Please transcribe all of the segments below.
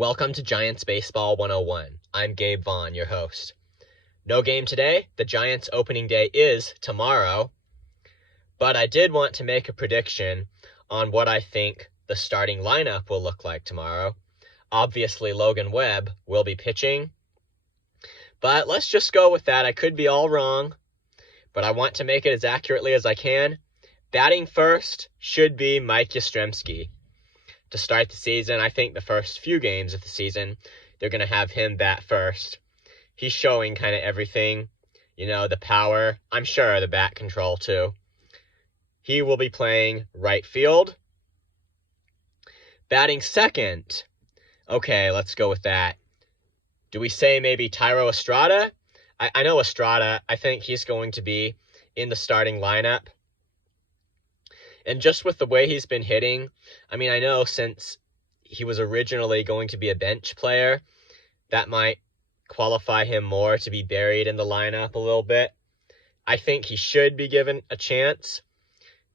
Welcome to Giants Baseball 101. I'm Gabe Vaughn, your host. No game today. The Giants opening day is tomorrow. But I did want to make a prediction on what I think the starting lineup will look like tomorrow. Obviously, Logan Webb will be pitching. But let's just go with that. I could be all wrong, but I want to make it as accurately as I can. Batting first should be Mike Yastrzemski. To start the season, I think the first few games of the season, they're going to have him bat first. He's showing kind of everything, the power, I'm sure the bat control too. He will be playing right field. Batting second. Okay, let's go with that. Do we say maybe Tyron Estrada? I know Estrada. I think he's going to be in the starting lineup. And just with the way he's been hitting, I know since he was originally going to be a bench player, that might qualify him more to be buried in the lineup a little bit. I think he should be given a chance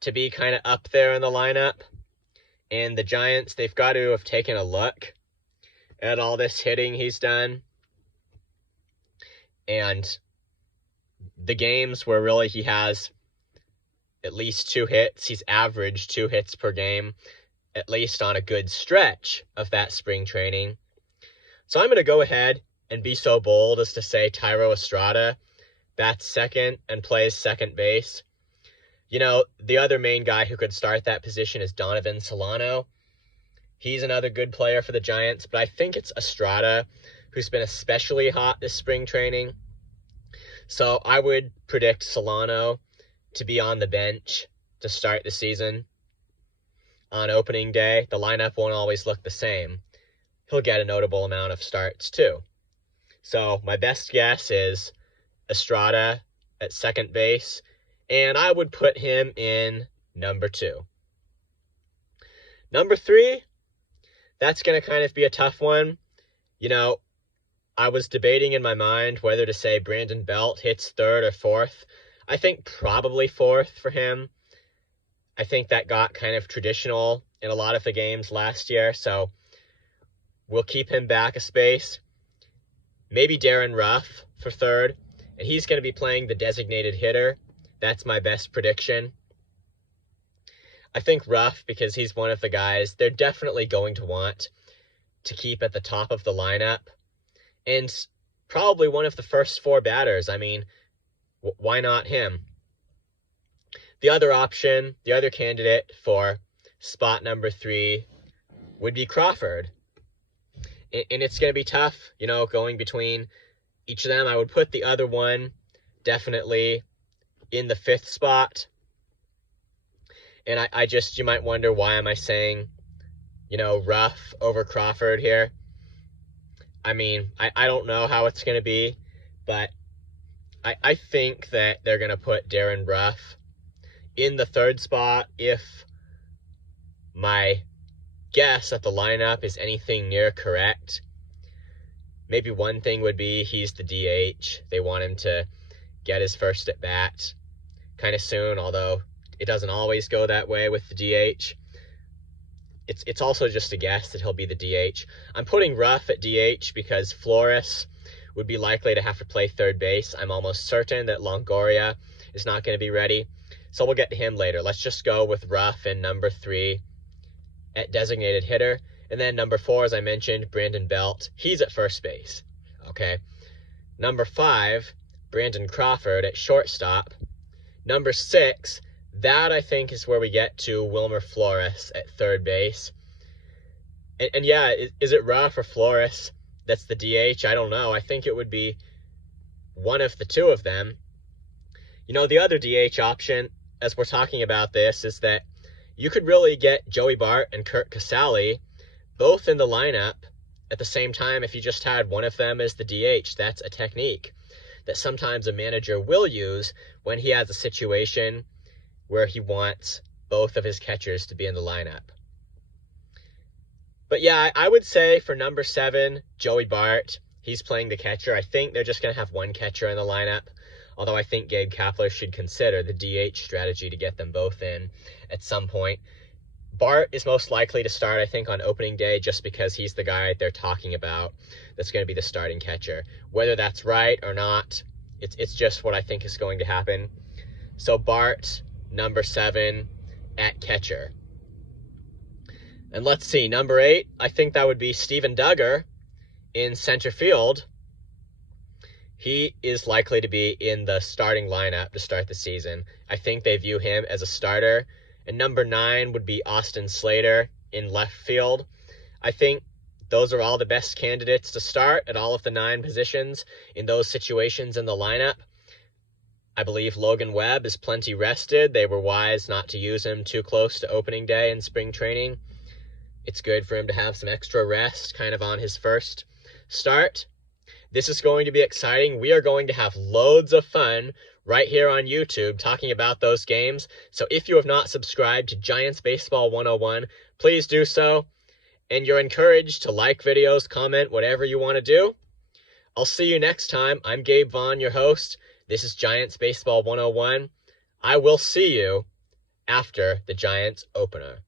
to be kind of up there in the lineup. And the Giants, they've got to have taken a look at all this hitting he's done. And the games where really he has at least 2 hits. He's averaged 2 hits per game, at least on a good stretch of that spring training. So I'm going to go ahead and be so bold as to say Tyron Estrada bats second and plays second base. The other main guy who could start that position is Donovan Solano. He's another good player for the Giants, but I think it's Estrada who's been especially hot this spring training. So I would predict Solano to be on the bench to start the season. On opening day, the lineup won't always look the same. He'll get a notable amount of starts too. So my best guess is Estrada at second base, and I would put him in number 2. Number 3, that's going to kind of be a tough one. I was debating in my mind whether to say Brandon Belt hits 3rd or 4th. I think probably 4th for him. I think that got kind of traditional in a lot of the games last year, so we'll keep him back a space. Maybe Darren Ruff for 3rd, and he's going to be playing the designated hitter. That's my best prediction. I think Ruff, because he's one of the guys they're definitely going to want to keep at the top of the lineup, and probably one of the first 4 batters. Why not him? The other option, the other candidate for spot number 3 would be Crawford. And it's going to be tough, going between each of them. I would put the other one definitely in the 5th spot. And you might wonder, why am I saying, Ruff over Crawford here? I don't know how it's going to be, but I think that they're going to put Darren Ruff in the 3rd spot if my guess at the lineup is anything near correct. Maybe one thing would be he's the DH. They want him to get his first at bat kind of soon, although it doesn't always go that way with the DH. It's also just a guess that he'll be the DH. I'm putting Ruff at DH because Flores would be likely to have to play 3rd base. I'm almost certain that Longoria is not going to be ready, so we'll get to him later. Let's just go with Ruff in number 3 at designated hitter. And then number 4, as I mentioned, Brandon Belt. He's at first base. Okay. Number 5, Brandon Crawford at shortstop. Number 6, that I think is where we get to Wilmer Flores at 3rd base. And yeah, is it Ruff or Flores that's the DH? I don't know. I think it would be one of the 2 of them. The other DH option, as we're talking about this, is that you could really get Joey Bart and Kurt Casale both in the lineup at the same time if you just had one of them as the DH. That's a technique that sometimes a manager will use when he has a situation where he wants both of his catchers to be in the lineup. But yeah, I would say for number 7, Joey Bart, he's playing the catcher. I think they're just going to have one catcher in the lineup, although I think Gabe Kapler should consider the DH strategy to get them both in at some point. Bart is most likely to start, I think, on opening day just because he's the guy they're talking about that's going to be the starting catcher. Whether that's right or not, it's just what I think is going to happen. So Bart, number 7 at catcher. And let's see, number 8, I think that would be Steven Duggar in center field. He is likely to be in the starting lineup to start the season. I think they view him as a starter. And number 9 would be Austin Slater in left field. I think those are all the best candidates to start at all of the 9 positions in those situations in the lineup. I believe Logan Webb is plenty rested. They were wise not to use him too close to opening day in spring training. It's good for him to have some extra rest kind of on his first start. This is going to be exciting. We are going to have loads of fun right here on YouTube talking about those games. So if you have not subscribed to Giants Baseball 101, please do so. And you're encouraged to like videos, comment, whatever you want to do. I'll see you next time. I'm Gabe Vaughn, your host. This is Giants Baseball 101. I will see you after the Giants opener.